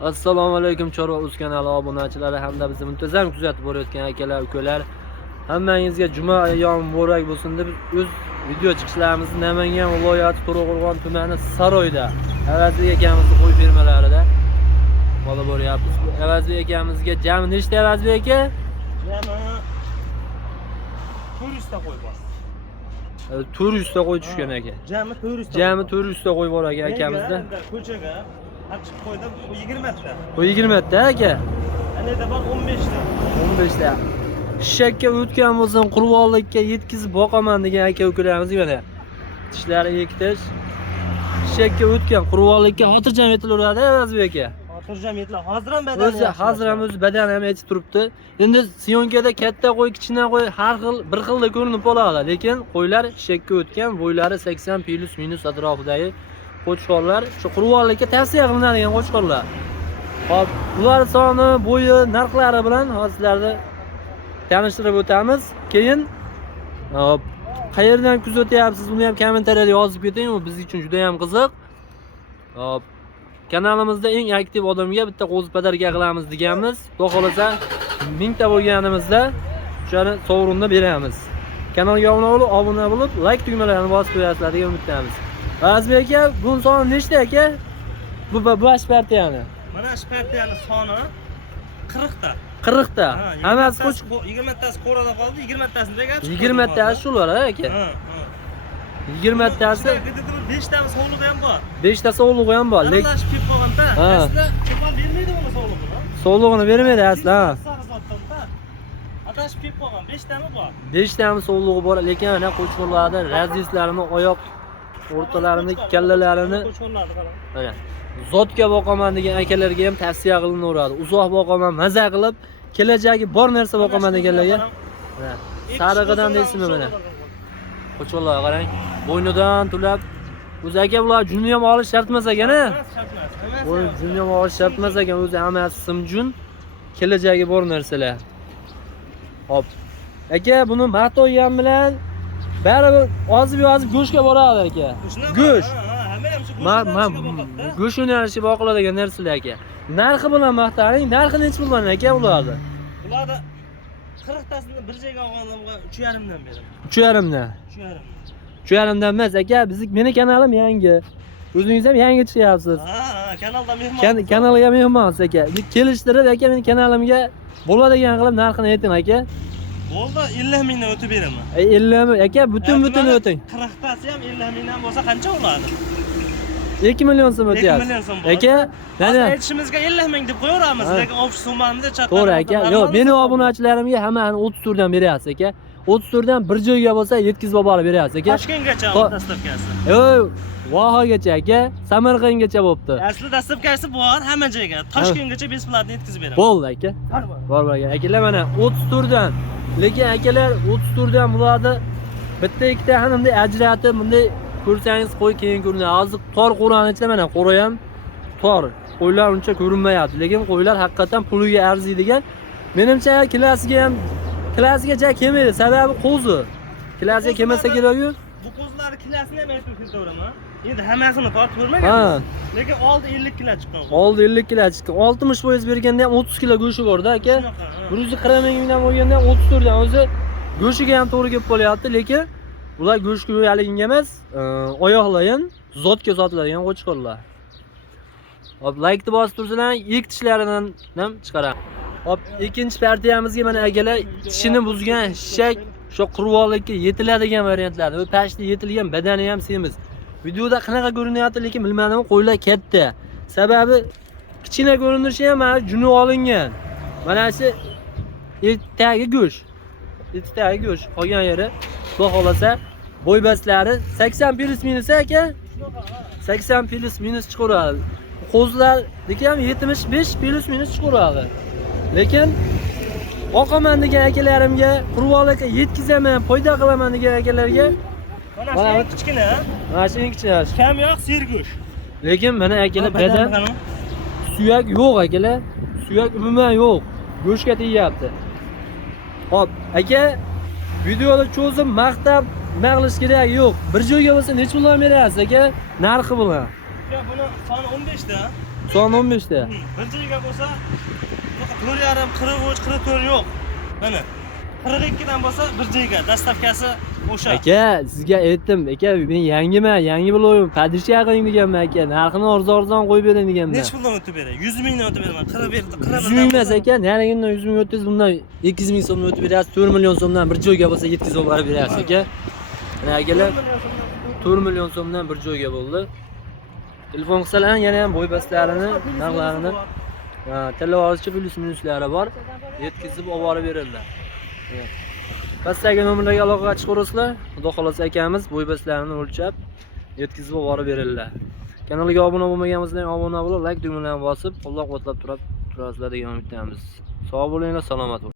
Assalomu alaykum Chorva Uz kanali obunachilari hamda bizni muntazam kuzatib borayotgan akalar, ukalar. Hammangizga juma ayyomi muborak bo'lsin deb o'z video chiqishlarimizni Namangan viloyati To'raqo'rg'on tumani Saroyda Avazbek akamizning qo'y fermalarida olib boryapmiz. Avazbek akamizga jami nechta Avazbek aka? Jami 400 ta qo'y bor. 400 ta qo'y tushgan aka. Jami 400 ta. Jami 400 ta qo'y bor aka akamizda. Ko'chaga achib qo'ydim 20 ta. Bu 20 ta aka. Anada bor 15 ta. 15 ta. Shakka o'tgan bo'lsin, qurbonlikka yetkazib boqaman degan aka ukalarimiz mana. Tishlari ekitish. Shakka o'tgan qurbonlikka xotirjam yetilaveradi Avazbek aka. Xotirjam yetilar. Hozir ham badani. Hozir ham o'zi badani ham aytib turibdi. Endi syonkada katta qo'y, kichkina qo'y har xil bir xilda ko'rinib qoladi, lekin qo'ylar shakka o'tgan, bo'ylari 80 plus minus atrofidagi qo'chqorlar, shu qurbonlikka tavsiya qilinadigan qo'chqorlar. Hop, ular soni, bo'yi, narxlari bilan hozirlarda tanishtirib o'tamiz. Keyin hop, qayerdan kuzatyapsiz, buni ham kommentariyada yozib keting, u biz uchun juda ham qiziq. Hop, kanalimizda eng aktiv odamga bitta qo'zi podarka qilamiz deganmiz. Xudo xolasa 1000 ta bo'lganimizda o'shani sovrinni beramiz. Kanalga obuna bo'lib, like tugmalarini bosib qo'yasizlar degan umiddamiz. Avazbek aka, bu soni nechta aka? Bu partiyani. Mana shu partiyani soni 40 ta. 40 ta. Hammasi 20 tasi qo'rada qoldi, 20 tasini degap. 20 tasi shular aka. 20 tasi 5 ta sovlig'i ham bor. 5 ta sovlig'i ham bor. Lekin kelib qolganda, aslida cho'pon bermaydi uni sovlig'ini. Sovlig'ini bermaydi asli, ha. Adashib kelib qolgan 5 tami bor. 5 tami sovlig'i bor, lekin ana qo'chqorlarni, razistlarini, oyoq o'rtalarini, kallalarini mana zotga boqaman degan akalarga ham tavsiya qilinaveradi. Uzoq boqaman, maza qilib, kelajagi bor narsa boqaman deganlarga. Mana sarig'idan deysizmi mana. Qo'chqorlar qarang, bo'ynidan tulab. O'zi aka bular junni ham olish shart emas ekan-a? Voy, junni ham olish shart emas ekan, o'zi hammasi simjun, kelajagi bor narsalar. Hop. Aka, buni matoyam bilan baribir ozib go'shtga boradi aka. Go'sht. Go'shtni yarashib boqiladigan narsalar aka. Narxi bilan maqtaring, narxi necha puldan aka ularni? Ularni 40 tasini bir joyga olganimga 3,5 dan beraman. 3,5 dan. 3,5 dan emas aka, meni kanalim yangi. O'zingiz ham yangi chiqyapsiz. Kanalda mehmon. Kanalga mehmonsiz aka. Kelishtirib aka meni kanalimga bo'ladigan qilib narxini ayting aka. Bo'ldi, 50 mingdan o'tib beraman. 50 ming aka, butun o'ting. 40 tasi ham 50 mingdan bo'lsa qancha bo'ladi? 2 million so'm o'tyapti. 2 million so'm. Aka, mana aytishimizga 50 ming deb qo'yaveramiz, lekin ofis summamizda chatdan. To'g'ri aka. Yo'q, meni obunachilarimga hammani 34 dan beryapsiz aka. 34 dan bir joyga bo'lsa yetkazib olib beryapsiz aka. Toshkentgacha dastavkasi. Yo'q, Vohagacha aka, Samarqandgacha bo'pti. Asli dastavkasi bor hamma joyga. Toshkentgacha besplatni yetkazib beraman. Bo'ldi aka. Bor aka. Akalar mana 34 dan. Lekin akalar 34 dan bularni bitta ikkita hanimda ajratib, bunday ko'rsangiz qo'y keyin ko'rinadi. Hozir tor qo'rani ichida mana qo'ra ham tor. Qo'ylar uncha ko'rinmayapti, lekin qo'ylar haqiqatan puliga arziydigan. Menimcha klasiga kelmaydi, sababi qo'zi. Klasiga kelmasa kerak-ku. Bu qo'zlarning klasini ham aytib o'tiraman. Endi hammasini tortib ko'rmaganman. Lekin oldi 50 kilo chiqqan. Oldi 50 kilo chiqqan. 60% berganda ham 30 kilo go'shi bor-da aka. 140 mingdan bo'lganda ham 34 dan o'zi go'shiga ham to'g'ri kelib qolyapti, lekin ular go'shtga yo'yaliginga emas, oyoqlayin zotga sotiladigan qo'chqorlar. Hop, like-ni bosib tursanglar, ilk tishlaridan ham chiqaramiz. Hop, ikkinchi partiyamizga mana akalar tishini buzgan shak, shu qurbonlikka yetiladigan variantlar. Bu pashti yetilgan badani ham semiz. Videoda qanaqa ko'rinyapti, lekin bilmadim, qo'ylar katta. Sababi kichkina ko'rinishi ham juni olingan. Mana shu etdagi go'sht. Etdagi go'sht qolgan yeri xudo xolasa bo'ybastlari 80 plus minus aka. 80 plus minus chiqaradi. Qo'zlar ham 75 plus minus chiqaradi. Lekin oqaman degan akalarimga, qurbonlikka yetkazaman, foyda qilaman degan akalarga mana shu kichkina. Mana shu kichkina. Kam yo'q, sergo'sh. Lekin mana akalar badan suyak yo'q akalar. Suyak umuman yo'q. Go'shtga tegyapti. Hop, aka, videoda cho'zib maqtab naqlish kerak yo'q. Bir joyga bo'lsa necha puldan berasiz aka? Narxi bilan. Buni soni 15 ta. Son 15 ta. Bir joyga bo'lsa 4,5 43 44 yo'q. Mana 42 dan bo'lsa bir joyga dastavkasi o'sha. Aka, sizga aytdim, aka, men yangiman, yangi bo'ldim. Padishga qiling deganman aka. Narxini arzon qo'yib bering deganman. Nech puldan o'tib beray? 100 mingdan o'tib beraman. 100 ming emas aka, narigindan 100 ming o'tdingiz, bundan 200 ming so'mdan o'tib beryapsiz. 4 million so'mdan bir joyga bo'lsa yetkazib olib beryapsiz aka. Mana akalar 4 million so'mdan bir joyga bo'ldi. Telefon qilsalar yana ham bo'y-bastlarini, narxlarini, televizorchi plyus-minuslari bor. Yetkazib olib borib beradilar. Pastdagi nomerlarga aloqaga chiqaverasizlar. Xudo xolasa akamiz bo'y-bastlarini o'lchab yetkazib olib borib beradilar. Kanalga obuna bo'lmaganingizdan obuna bo'lib, like tugmasini bosib, qo'llab-quvvatlab turasizlar degan umiddamiz. Sog' bo'linglar, salomat bo'ling.